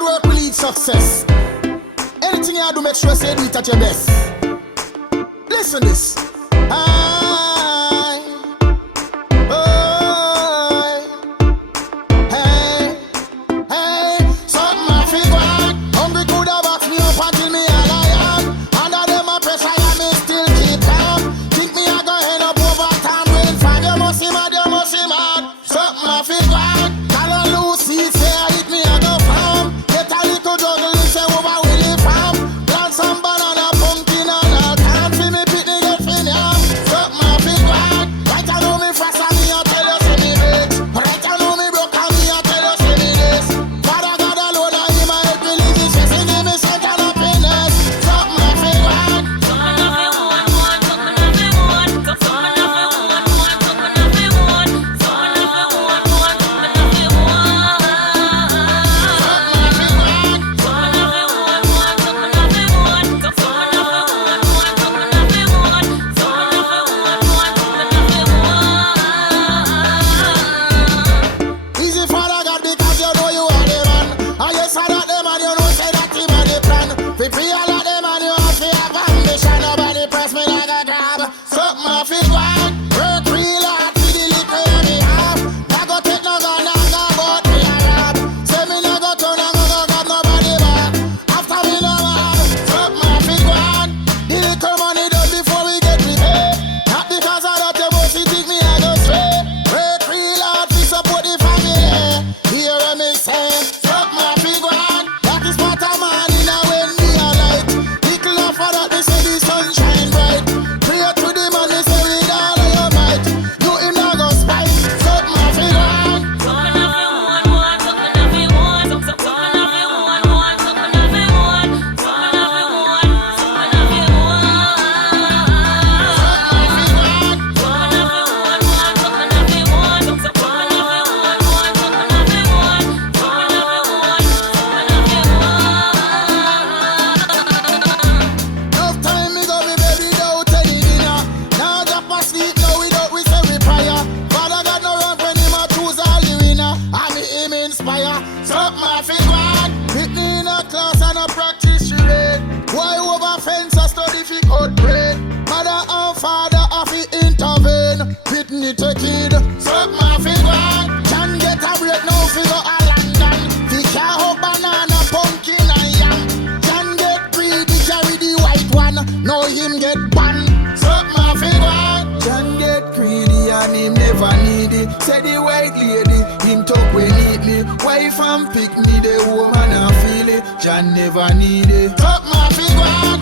Hard work will lead success. Anything you do, make sure you say do it at your best. Listen this. Take it, suck my finger. Can get a break now, figure a London. Fi cow, banana, pumpkin and yam. Can get greedy, carry the white one. Now him get banned. Suck my finger. Can get greedy and him never need it. Say the white lady, him talk when need me. Wife and pick me, the woman I feel it. Can never need it. Suck my finger.